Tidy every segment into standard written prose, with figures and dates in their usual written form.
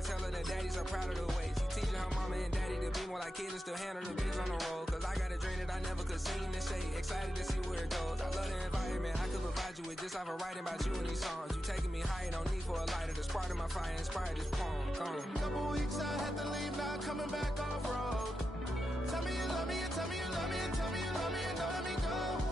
and tell her that daddy's so proud of the ways. He teaching her mama and daddy to be more like kids and still handle the biz on the road. Cause I got a dream that I never could sing and say. Excited to see where it goes. I love the environment I could provide you with just off of writing about you in these songs. You taking me higher, no need for a lighter. The spark of my fire inspired this poem. Gone. Couple weeks I had to leave, now coming back off road. Tell me you love me, and tell me you love me, and tell me you love me, and don't let me go.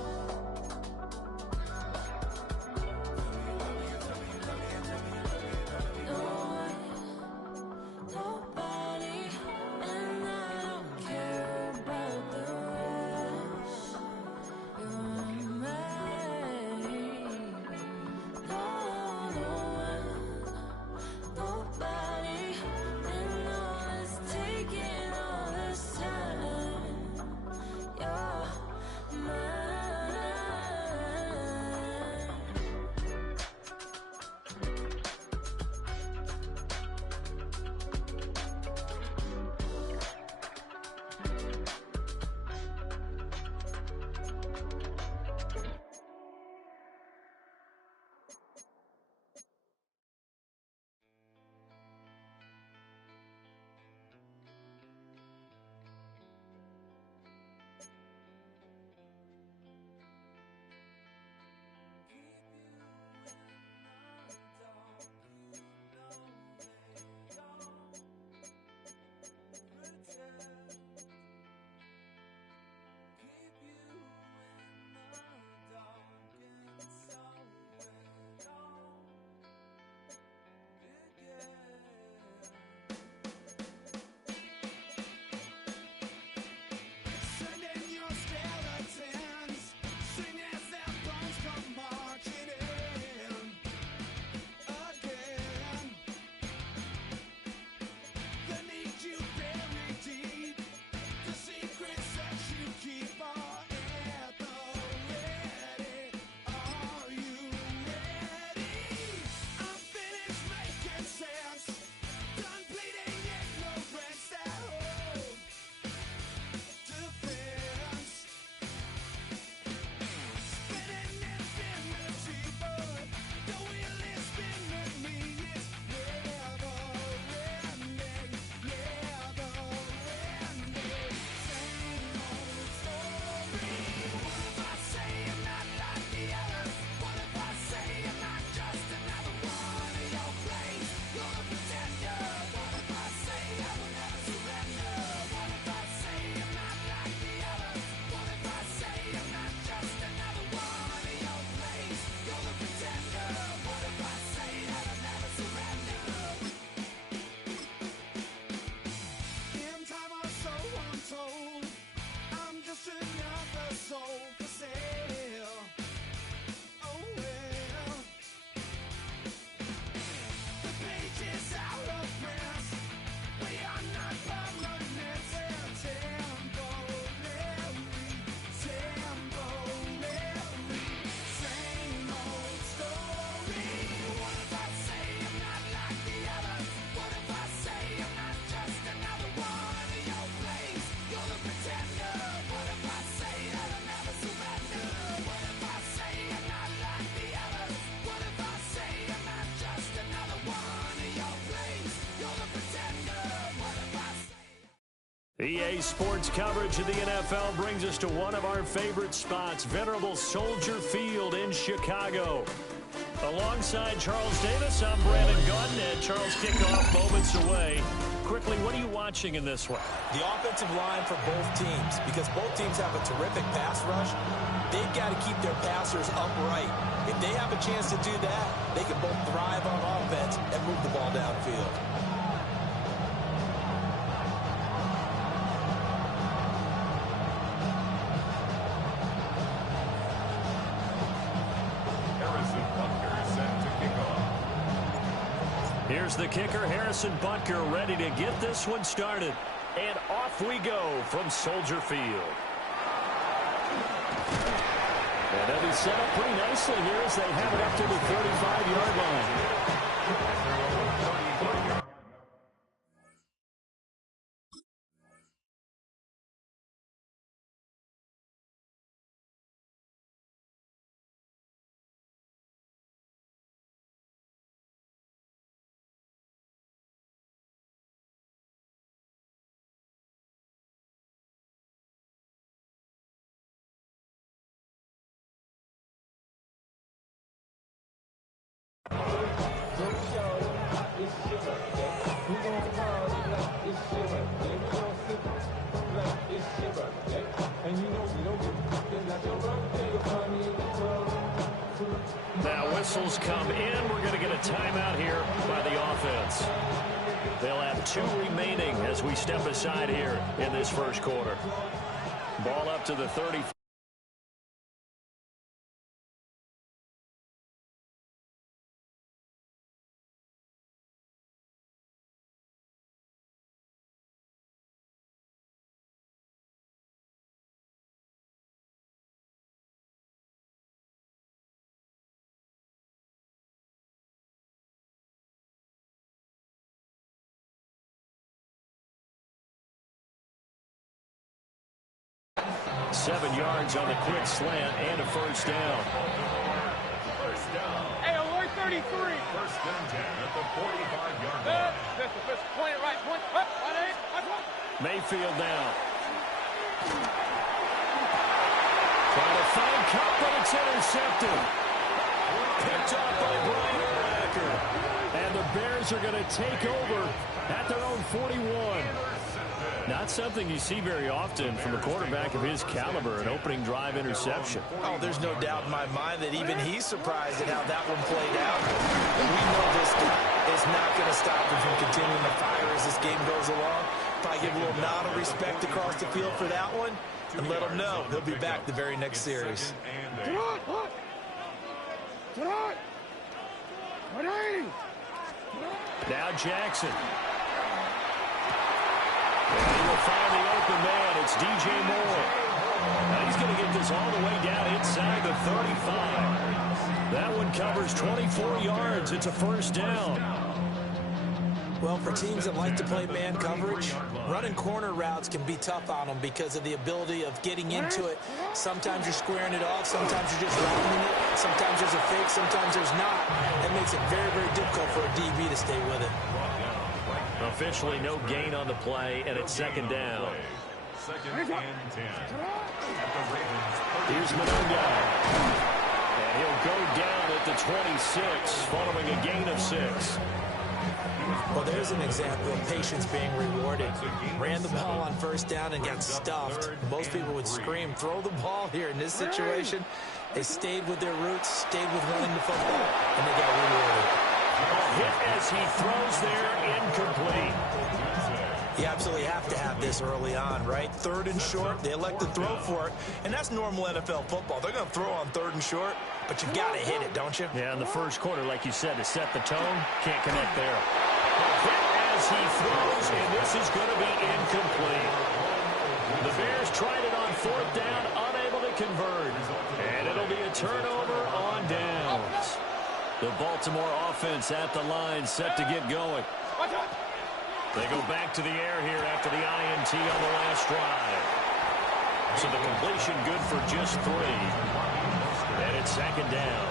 EA Sports coverage of the NFL brings us to one of our favorite spots, venerable Soldier Field in Chicago. Alongside Charles Davis, I'm Brandon Gaudin, and Charles kickoff moments away. Quickly, what are you watching in this one? The offensive line for both teams, because both teams have a terrific pass rush. They've got to keep their passers upright. If they have a chance to do that, they can both thrive on offense and move the ball downfield. Here's the kicker, Harrison Butker, ready to get this one started. And off we go from Soldier Field. And they'll be set up pretty nicely here as they have it up to the 35-yard line. Now whistles come in. We're going to get a timeout here by the offense. They'll have 2 remaining as we step aside here in this first quarter. Ball up to the 30. Seven yards on the quick slant and a first down. Hey, alert 33. First and 10 at the 45-yard line. Point it right. Point up. Mayfield now. Trying to find Cup, but it's intercepted. Picked off by Brian Urlacher. And the Bears are going to take over at their own 41. Not something you see very often from a quarterback of his caliber, an opening drive interception. Oh, there's no doubt in my mind that even he's surprised at how that one played out. And we know this guy is not going to stop him from continuing to fire as this game goes along. Probably give a little nod of respect across the field for that one and let him know he'll be back the very next series. Now Jackson. And he will find the open man. It's DJ Moore. Now he's going to get this all the way down inside the 35. That one covers 24 yards. It's a first down. Well, for teams that like to play man coverage, running corner routes can be tough on them because of the ability of getting into it. Sometimes you're squaring it off. Sometimes you're just rounding it. Sometimes there's a fake. Sometimes there's not. That makes it very, very difficult for a DB to stay with it. Officially no gain on the play, and it's second down. Second and 10. Here's Mononga. And he'll go down at the 26 following a gain of 6. Well, there's an example of patience being rewarded. Ran the ball on first down and got stuffed. Most people would scream, throw the ball here. In this situation, they stayed with their roots, stayed with running the football, and they got rewarded. Hit as he throws there, incomplete. You absolutely have to have this early on, right? Third and short, they elect to throw for it, and that's normal NFL football. They're going to throw on third and short, but you've got to hit it, don't you? Yeah, in the first quarter, like you said, to set the tone, can't connect there. Hit as he throws, and this is going to be incomplete. The Bears tried it on fourth down, unable to convert, and it'll be a turnover on downs. The Baltimore offense at the line, set to get going. They go back to the air here after the INT on the last drive. So the completion good for just 3. And it's second down.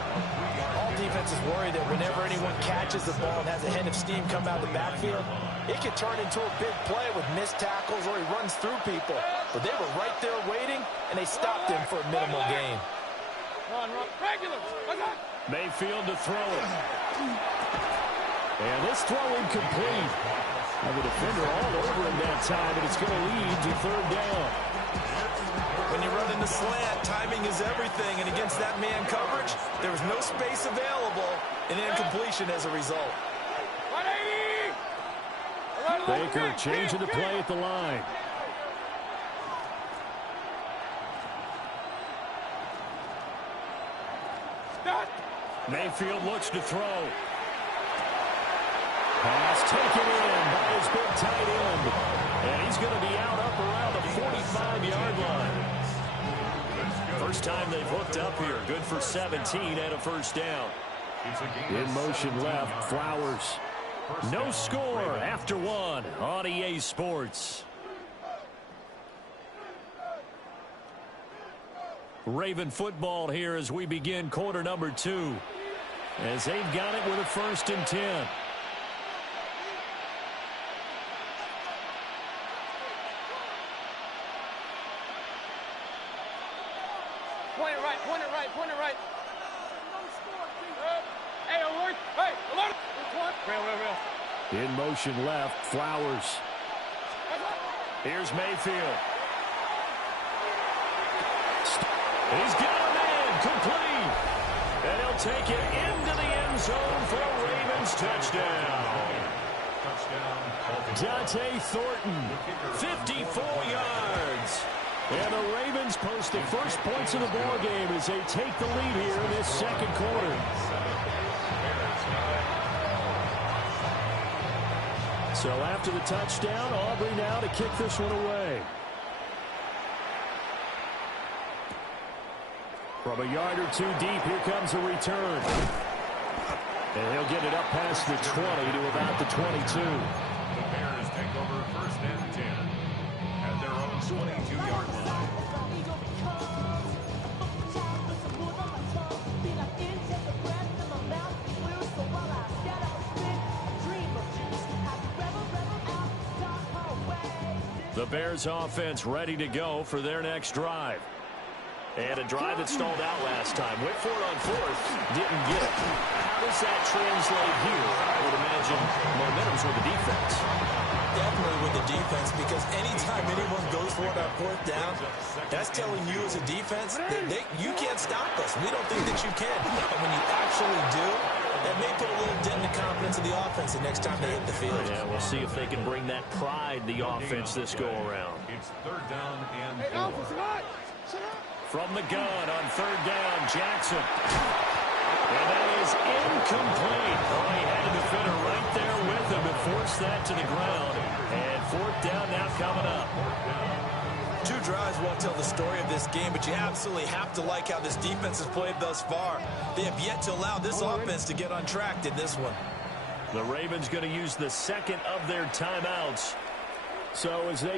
All defenses worry that whenever anyone catches the ball and has a head of steam come out of the backfield, it can turn into a big play with missed tackles or he runs through people. But they were right there waiting, and they stopped him for a minimal gain. Mayfield to throw it. And this throw incomplete. And the defender all over him that time, and it's going to lead to third down. When you run in the slant, timing is everything, and against that man coverage, there was no space available, and incompletion as a result. Baker changing the play at the line. Mayfield looks to throw. Pass taken in by his big tight end. And he's going to be out up around the 45-yard line. First time they've hooked up here. Good for 17 and a first down. In motion left, Flowers. No score after 1 on EA Sports. Raven football here as we begin quarter number 2. As they've got it with a 1st and 10. Point it right, point it right, point it right. Hey, alert, hey, alert. Real. In motion left, Flowers. Here's Mayfield. He's got him in, complete. And he'll take it into the end zone for a Ravens touchdown. Dante Thornton, 54 yards. And the Ravens post the first points of the ball game as they take the lead here in this second quarter. So after the touchdown, Aubrey now to kick this one away. From a yard or two deep, here comes a return. And he'll get it up past the 20 to about the 22. The Bears take over first and 10 at their own 22-yard line. The Bears offense ready to go for their next drive. And a drive that stalled out last time. Went for it on fourth. Didn't get it. How does that translate here? I would imagine momentum's with the defense. Definitely with the defense, because anytime anyone goes for it on fourth down, that's telling you as a defense that you can't stop us. We don't think that you can. And when you actually do, that may put a little dent in the confidence of the offense the next time they hit the field. Yeah, we'll see if they can bring that pride, the offense, this go-around. It's third down and 4. From the gun on third down, Jackson. And that is incomplete. Oh, he had a defender right there with him and forced that to the ground. And fourth down now coming up. 2 drives won't tell the story of this game, but you absolutely have to like how this defense has played thus far. They have yet to allow this offense to get untracked in this one. The Ravens going to use the second of their timeouts. So as they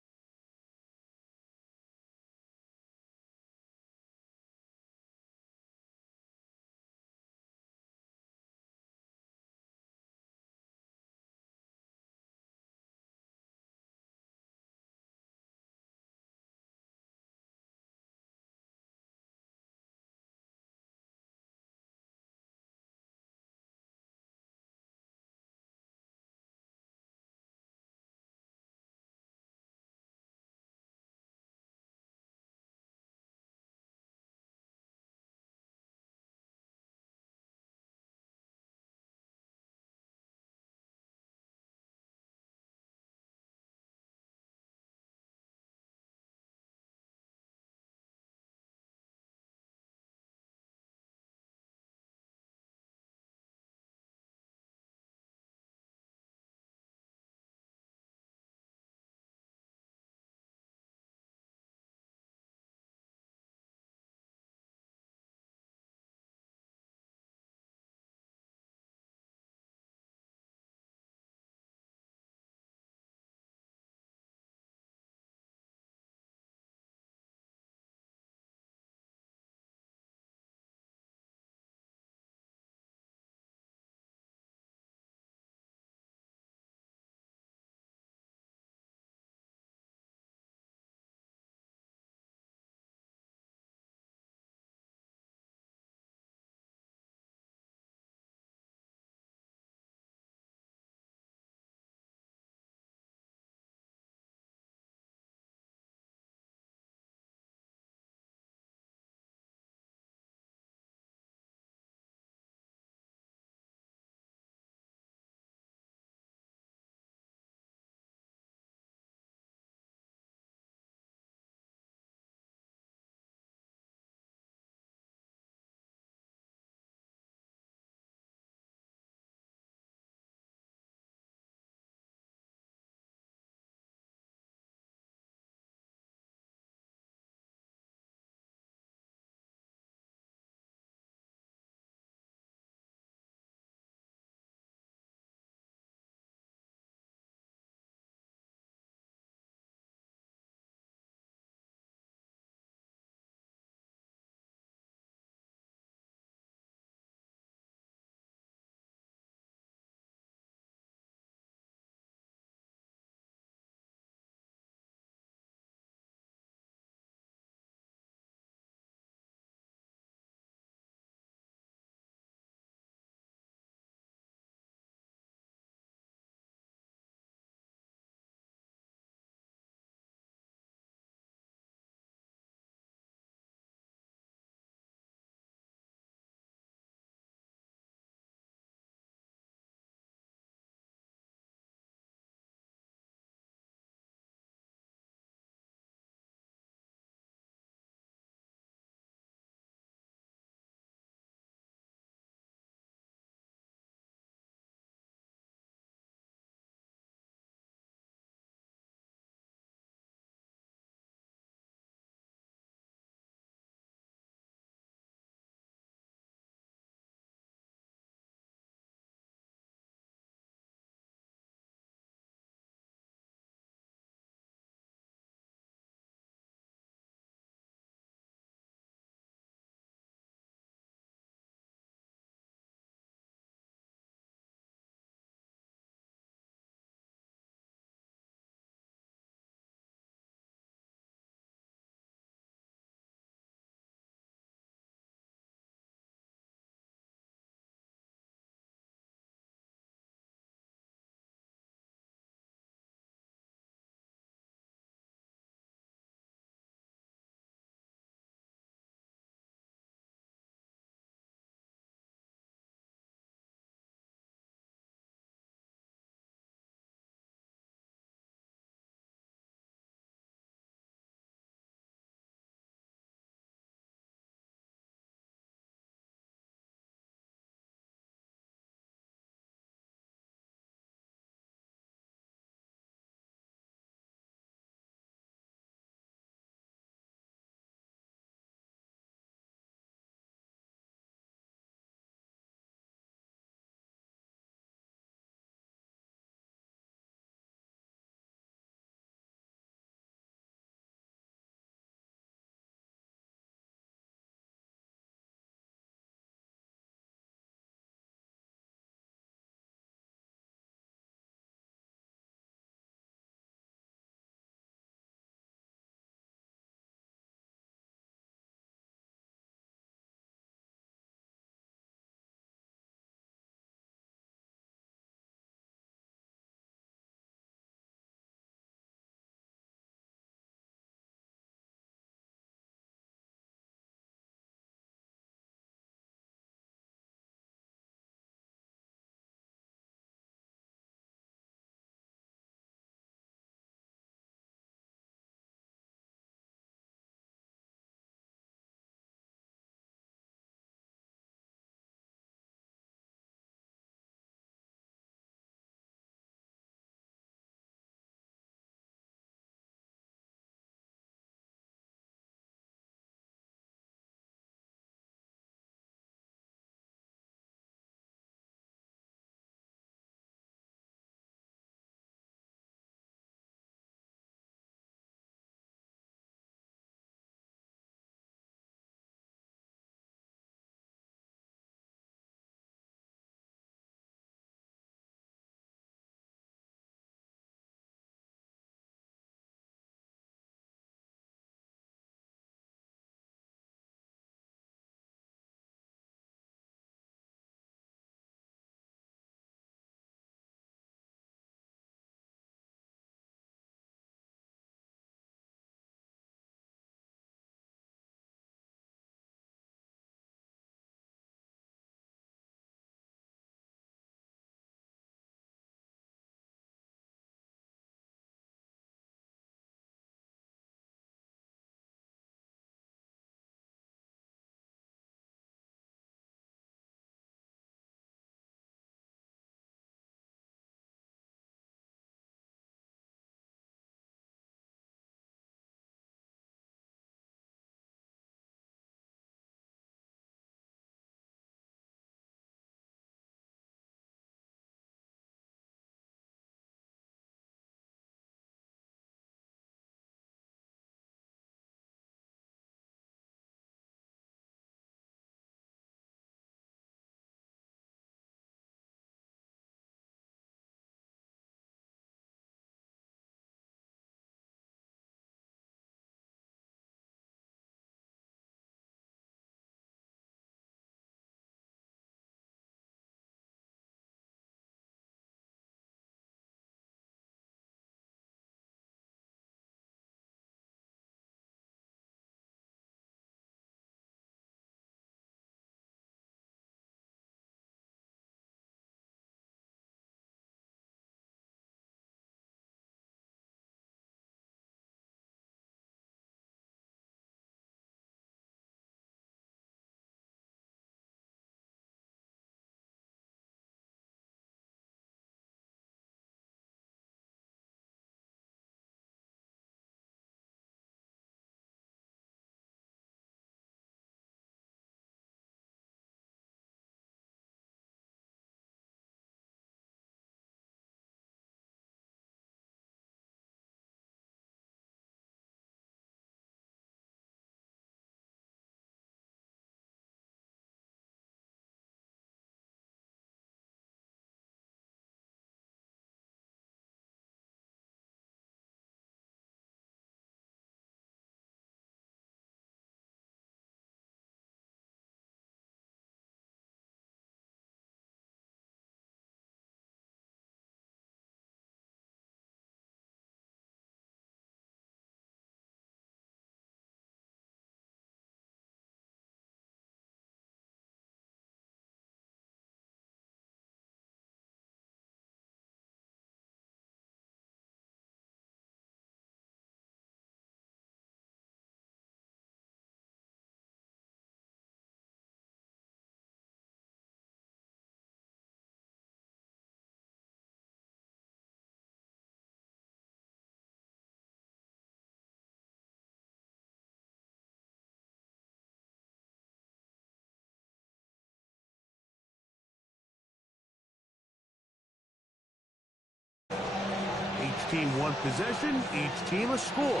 team one possession, each team a score.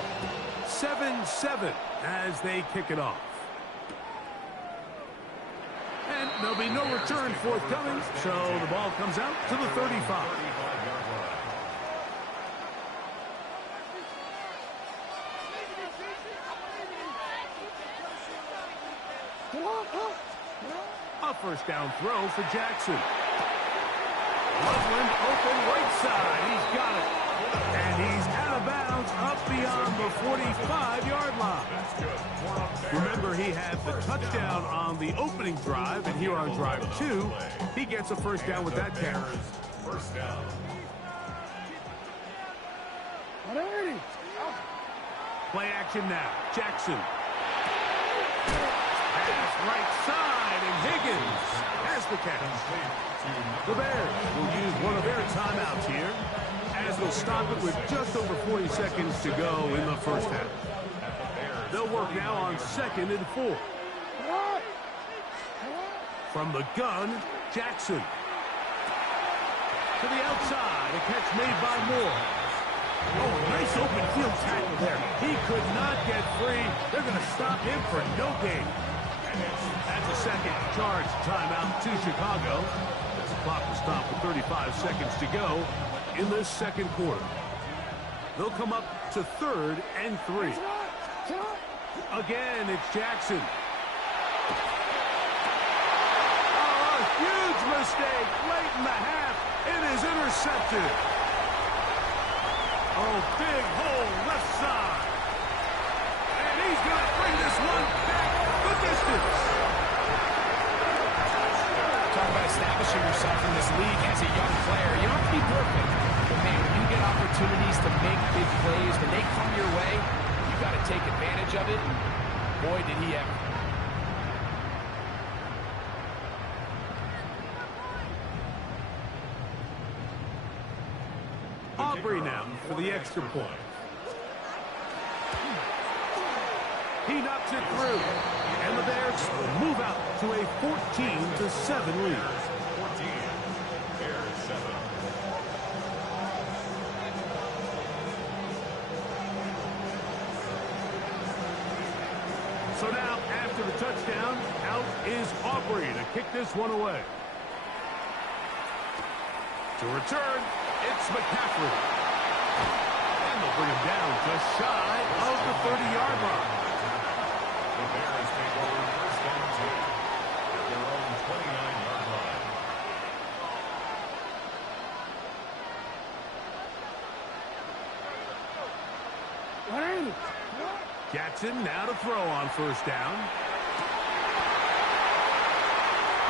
7-7 as they kick it off. And there'll be no return forthcoming, so the ball comes out to the 35. A first down throw for Jackson. Loveland open right side. He's got it. And he's out of bounds up beyond the 45-yard line. Remember, he had the touchdown on the opening drive, and here on drive 2, he gets a first down with that carry. First down. Play action now. Jackson. Pass right side, and Higgins has the catch. The Bears will use one of their timeouts here, as they'll stop it with just over 40 seconds to go in the first half. They'll work now on 2nd and 4. From the gun, Jackson. To the outside, a catch made by Moore. Oh, nice open field tackle there. He could not get free. They're going to stop him for no gain. That's a second charge timeout to Chicago. The clock will stop with 35 seconds to go in this second quarter. They'll come up to 3rd and 3. Again, it's Jackson. Oh, a huge mistake late in the half. It is intercepted. Oh, big hole left side. And he's going to bring this one back the distance. Talk about establishing yourself in this league as a young player. You don't have to be perfect. But, man, when you get opportunities to make big plays, when they come your way, you got to take advantage of it. And boy, did he ever. Aubrey now for the extra point. He knocks it through. And the Bears will move out to a 14-7 lead. 14. Bears 7. So now, after the touchdown, out is Aubrey to kick this one away. To return, it's McCaffrey. And they'll bring him down just shy of the 30-yard line. The Bears take over first and 2 at their own 29-yard line. Jackson now to throw on first down.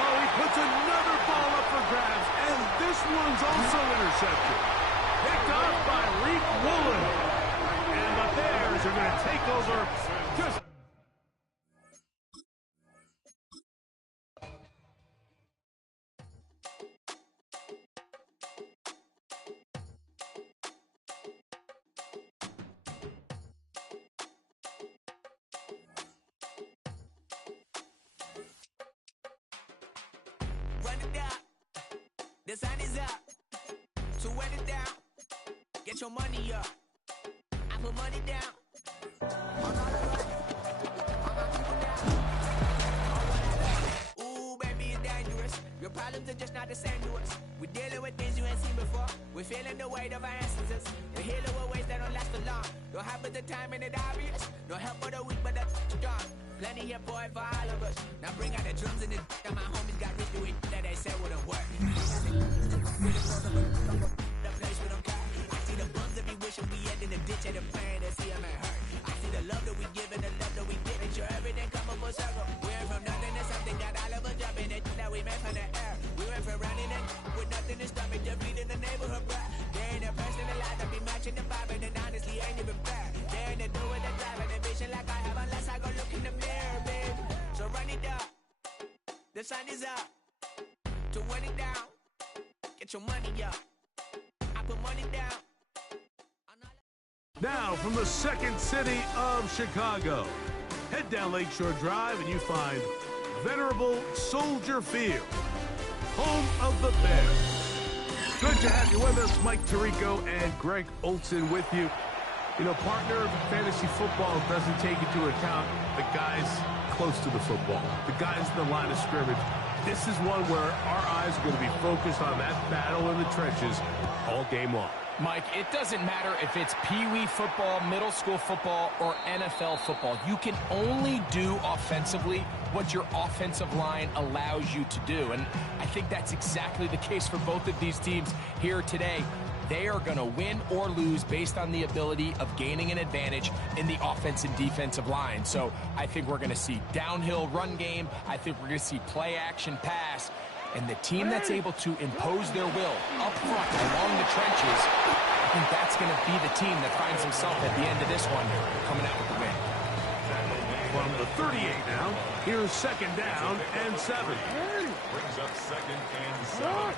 Oh, he puts another ball up for grabs, and this one's also intercepted. Picked off by Reek Woolen. And the Bears are going to take over just... Run it down. The sun is up. So wet it down. Get your money up. I put money down. Ooh, baby, it's dangerous. Your problems are just not the same to us. We're dealing with things you ain't seen before. We're feeling the weight of our ancestors. We're healing with ways that don't last for long. Don't happen the time and it obvious. No help for the weak, but the strong. Plenty here for it for all of us. Now bring out the drums and the and my homies got rich doing that they said wouldn't work. The place we don't care. I see the bums that be wishing we end in the ditch and the pain that see them ain't hurt. I see the love that we give and the love that we get. Make sure everything come up full circle. We went from nothing to something, got all of us jumping it that we made from the air. We went from running it with nothing to stop it, just beating the neighborhood bruh. There ain't a person alive that be matching the vibe, and then honestly ain't even fair. There ain't a do with the drive and the vision like I have unless I go look in the mirror, babe. So run it up. The sun is up. To run it down. Get your money up. I put money down. Now from the second city of Chicago, head down Lakeshore Drive and you find venerable Soldier Field, home of the Bears. Good to have you with us. Mike Tirico and Greg Olson with you. You know, partner, fantasy football doesn't take into account the guys close to the football, the guys in the line of scrimmage. This is one where our eyes are going to be focused on that battle in the trenches all game long. Mike, it doesn't matter if it's Pee-wee football, middle school football, or NFL football. You can only do offensively what your offensive line allows you to do. And I think that's exactly the case for both of these teams here today. They are going to win or lose based on the ability of gaining an advantage in the offense and defensive line. So I think we're going to see downhill run game. I think we're going to see play action pass. And the team that's able to impose their will up front along the trenches, I think that's going to be the team that finds himself at the end of this one coming out with the win. From the 38 now, here's second down and 7. Brings up second and 7.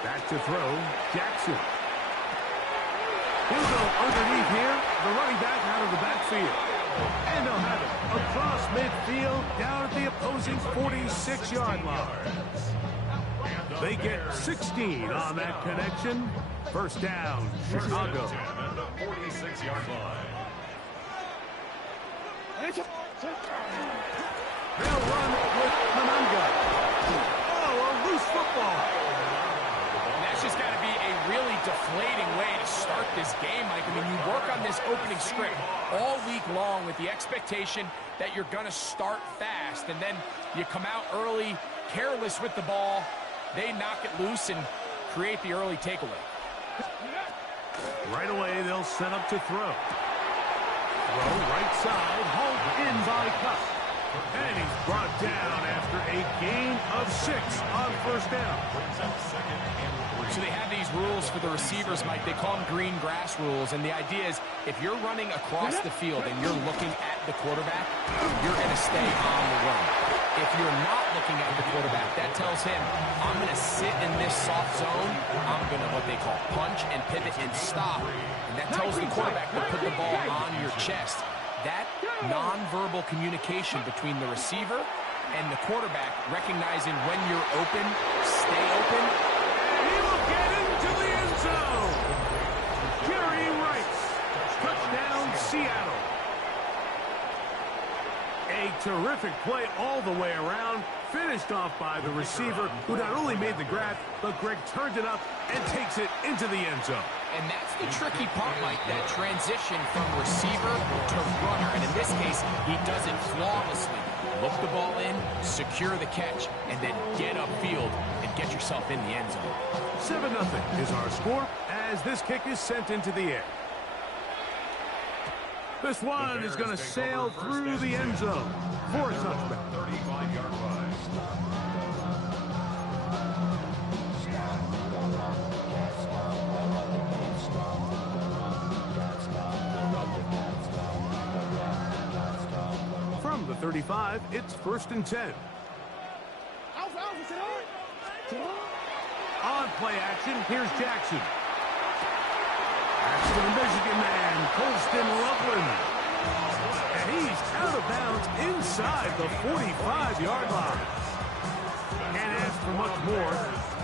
Back to throw, Jackson. He'll go underneath here, the running back out of the backfield. And they'll have it across midfield, down at the opposing 46-yard line. They get 16 on that connection. First down, Chicago. At the 46-yard line. They'll run with Mananga. Oh, a loose football. That's just got to be a really deflating way to start this game, Mike. I mean, you work on this opening script all week long with the expectation that you're going to start fast, and then you come out early, careless with the ball. They knock it loose and create the early takeaway. Right away, they'll set up to throw. Throw right side, hauled in by Cup. And he's brought down after a gain of 6 on first down. So they have these rules for the receivers, Mike. They call them green grass rules. And the idea is if you're running across the field and you're looking at the quarterback, you're going to stay on the run. If you're not looking at the quarterback, that tells him, I'm going to sit in this soft zone. I'm going to what they call punch and pivot and stop. And that tells the quarterback to put the ball on your chest. That nonverbal communication between the receiver and the quarterback, recognizing when you're open, stay open. He will get into the end zone. Jerry Rice. Touchdown, Seattle. A terrific play all the way around. Finished off by the receiver, who not only made the grab, but Greg turned it up and takes it into the end zone. And that's the tricky part, Mike, that transition from receiver to runner. And in this case, he does it flawlessly. Look the ball in, secure the catch, and then get upfield and get yourself in the end zone. 7-0 is our score as this kick is sent into the air. This one is going to sail through the end zone for a touchback. 35-yard line. From the 35, it's 1st and 10. On play action, here's Jackson. That's to the Michigan man, Colston Loveland. And he's out of bounds inside the 45-yard line. Can't ask for much more.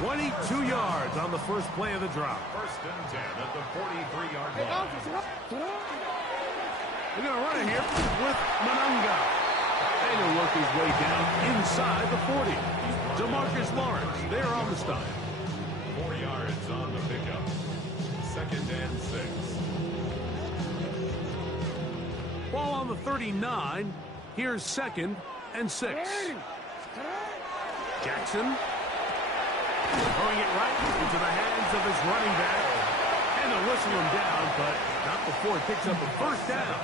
22 yards on the first play of the drop. 1st and 10 at the 43-yard line. They're going to run it here with Mananga. And he'll work his way down inside the 40. DeMarcus Lawrence, they're on the stop. 4 yards on the pickup. 2nd and 6. Ball on the 39. Here's 2nd and 6. Jackson throwing it right into the hands of his running back. And they'll whistle him down, but not before it picks up a first down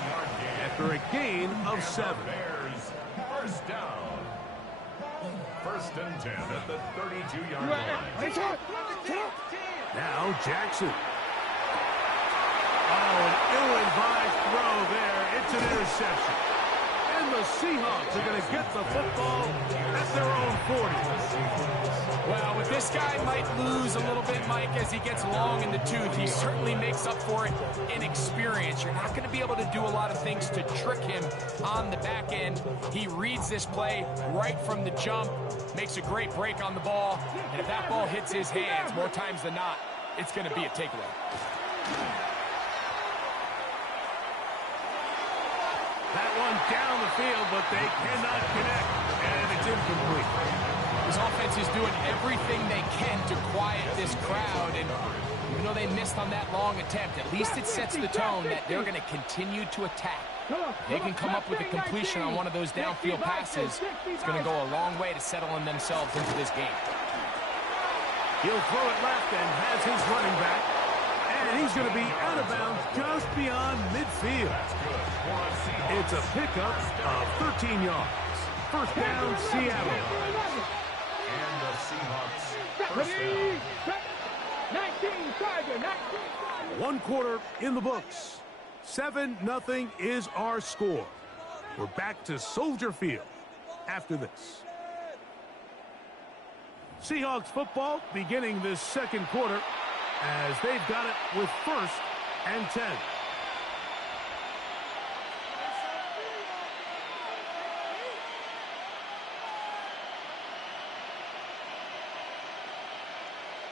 after a gain of 7. Bears, first down. 1st and 10 at the 32-yard line. Now Jackson. Oh, an ill-advised throw there. It's an interception. And And the Seahawks are going to get the football at their own 40. Well, with this guy might lose a little bit, Mike, as he gets long in the tooth. He certainly makes up for it in experience. You're not going to be able to do a lot of things to trick him on the back end. He reads this play right from the jump, makes a great break on the ball, and if that ball hits his hands more times than not, it's going to be a takeaway. That one down the field, but they cannot connect, and it's incomplete. His offense is doing everything they can to quiet this crowd, and even though they missed on that long attempt, at least it sets the tone that they're going to continue to attack. If they can come up with a completion on one of those downfield passes, it's going to go a long way to settling themselves into this game. He'll throw it left and has his running back, and he's going to be out of bounds just beyond midfield. It's a pickup of 13 yards. First down, Seattle. And the Seahawks first down. 19, Tiger, 19. One quarter in the books. 7-0 is our score. We're back to Soldier Field after this. Seahawks football beginning this second quarter as they've got it with 1st and 10.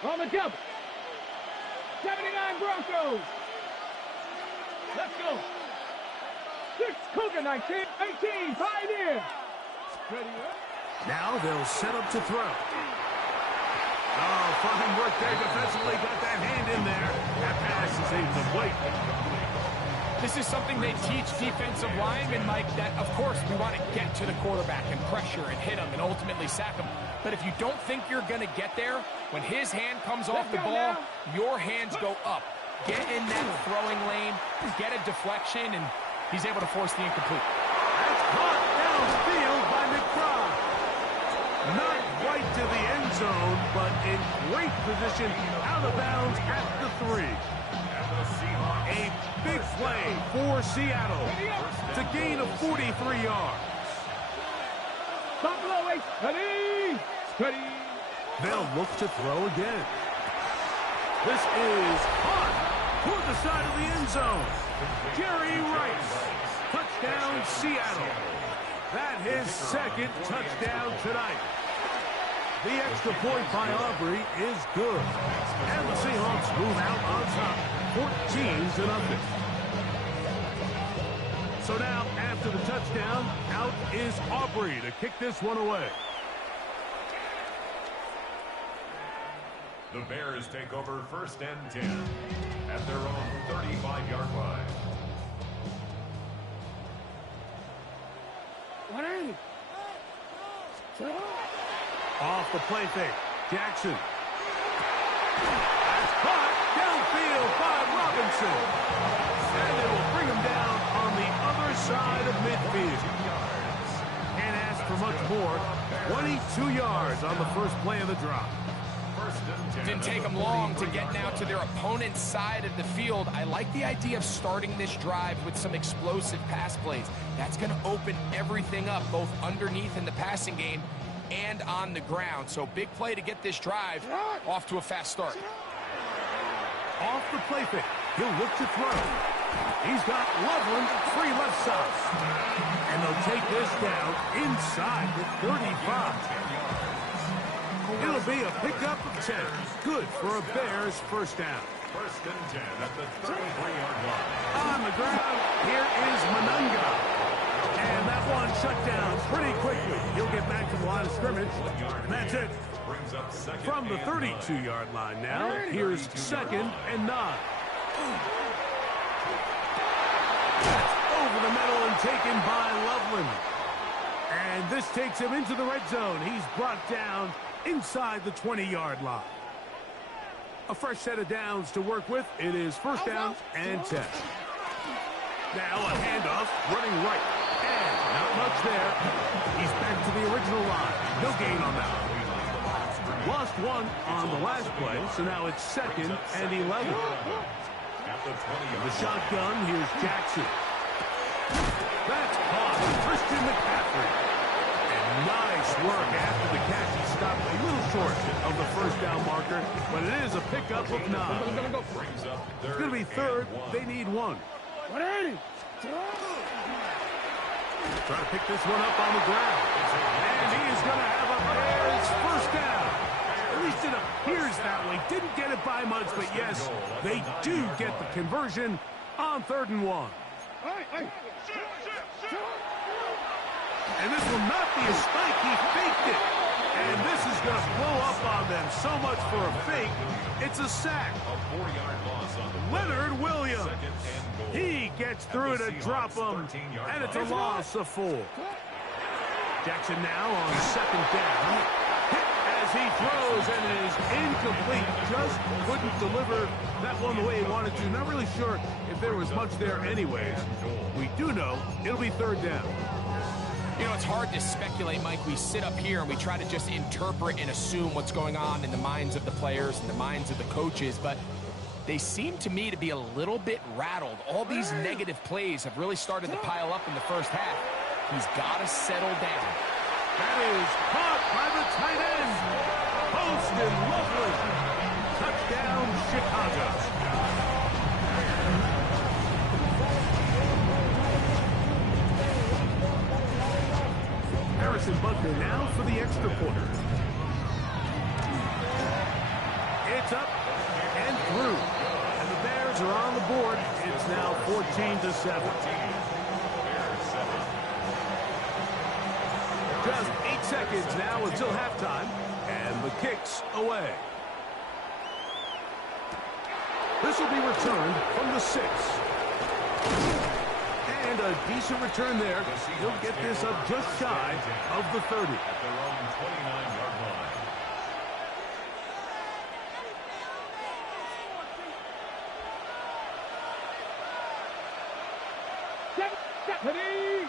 On the jump. 79 Broncos. Let's go. 6 Cougar, 19, 18 Pioneer. Ready up. Now they'll set up to throw. Oh, fine work there defensively. Got that hand in there. That pass is incomplete. This is something they teach defensive linemen, Mike, that, of course, we want to get to the quarterback and pressure and hit him and ultimately sack him. But if you don't think you're going to get there, when his hand comes off the ball, your hands go up. Get in that throwing lane, get a deflection, and he's able to force the incomplete. That's caught downfield by McBride. Not right to the end zone, but in great position out of bounds at the 3. A big play for Seattle. It's a gain of 43 yards. Buffalo, wait. Ready. Ready. They'll look to throw again. This is hot toward the side of the end zone. Jerry Rice. Touchdown, Seattle. That's his 2nd touchdown tonight. The extra point by Aubrey is good. And the Seahawks move out on top, 14-0. So now, after the touchdown, out is Aubrey to kick this one away. The Bears take over 1st and 10 at their own 35-yard line. What are you? Off the play fake, Jackson. That's caught downfield by Robinson. And it will bring him down on the other side of midfield. Can't ask for much more. 22 yards on the first play of the drive. Didn't take them long to get now to their opponent's side of the field. I like the idea of starting this drive with some explosive pass plays. That's going to open everything up, both underneath in the passing game and on the ground. So big play to get this drive off to a fast start. Off the play fake, he'll look to throw. He's got Loveland free left side. And they'll take this down inside the 35. It'll be a pickup of 10. Good for a Bears first down. 1st and 10 at the 33-yard line. On the ground, here is Manunga. And that one shut down pretty quickly. He'll get back to the line of scrimmage. And that's it. Brings up 2nd From the and 32-yard line now, here's 2nd and 9. That's over the middle and taken by Loveland. And this takes him into the red zone. He's brought down inside the 20-yard line. A fresh set of downs to work with. It is 1st down and 10. Now a handoff, running right. And not much there. He's back to the original line. No gain on that. Lost one on the last play, so now it's 2nd and 11. The shotgun, here's Jackson. That's caught. Christian McCaffrey. And nice work after the catch. He stopped a little short of the first down marker, but it is a pickup of 9. It's going to be third. They need 1. 180. Trying to pick this one up on the ground. And he is going to have a Bears first down. At least it appears that way. Didn't get it by much, but yes, they do get the conversion on 3rd and 1. And this will not be a spike. He faked it. And this is going to blow up on them. So much for a fake. It's a sack. Leonard Williams. He gets through to drop him. And it's a loss of 4. Jackson now on 2nd down. Hit as he throws, and it is incomplete. Just couldn't deliver that one the way he wanted to. Not really sure if there was much there anyways. We do know it'll be 3rd down. You know, it's hard to speculate, Mike. We sit up here and we try to just interpret and assume what's going on in the minds of the players and the minds of the coaches, but they seem to me to be a little bit rattled. All these negative plays have really started to pile up in the first half. He's got to settle down. That is caught by the tight end. Poston Loveland. Touchdown, Chicago. Harrison Butker now for the extra point. It's up and through. And the Bears are on the board. It's now 14-7. Just 8 seconds now until halftime. And the kick's away. This will be returned from the 6. And a decent return there. He'll get this up just shy of the 30. At their own 29-yard line. Stephanie!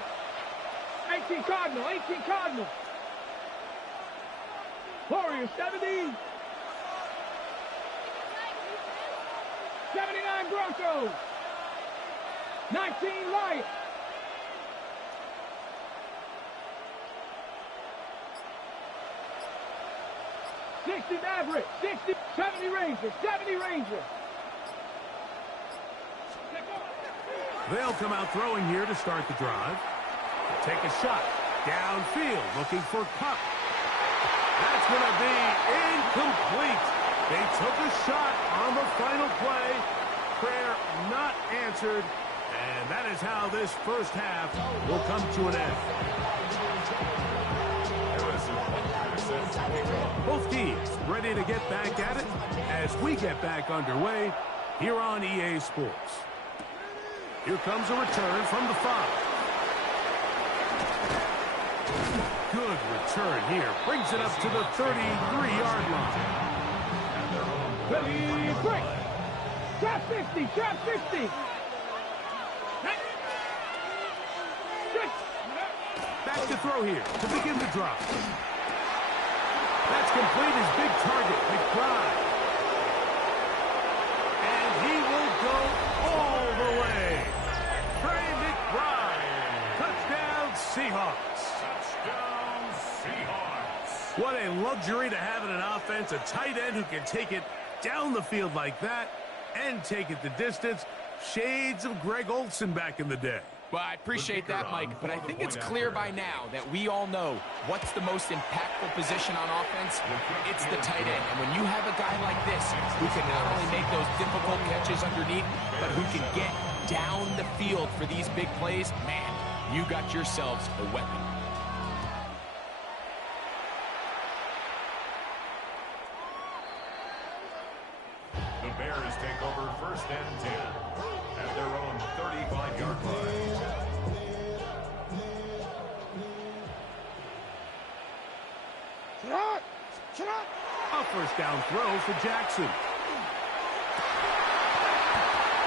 18 Cardinal, 18 Cardinal. Warrior 70. 79 Broncos. 19 Lions. '60 Maverick, 60, 70 Rangers, 70 Rangers. They'll come out throwing here to start the drive. Take a shot. Downfield, looking for Cup. That's going to be incomplete. They took a shot on the final play. Prayer not answered. And that is how this first half will come to an end. Both teams ready to get back at it as we get back underway here on EA Sports. Here comes a return from the 5. Good return here. Brings it up to the 33-yard line. Ready, break. Trap 50, trap 50. Back to throw here to begin the drop. That's complete. His big target, McBride. And he will go all the way. Trey McBride. Touchdown, Seahawks. Touchdown, Seahawks. What a luxury to have in an offense. A tight end who can take it down the field like that and take it the distance. Shades of Greg Olsen back in the day. Well, I appreciate that, Mike, but I think it's clear by now that we all know what's the most impactful position on offense. It's the tight end. And when you have a guy like this who can not only make those difficult catches underneath, but who can get down the field for these big plays, man, you got yourselves a weapon. The Bears take over 1st and 10 at their own 35-yard line. A first down throw for Jackson.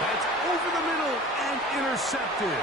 That's over the middle and intercepted.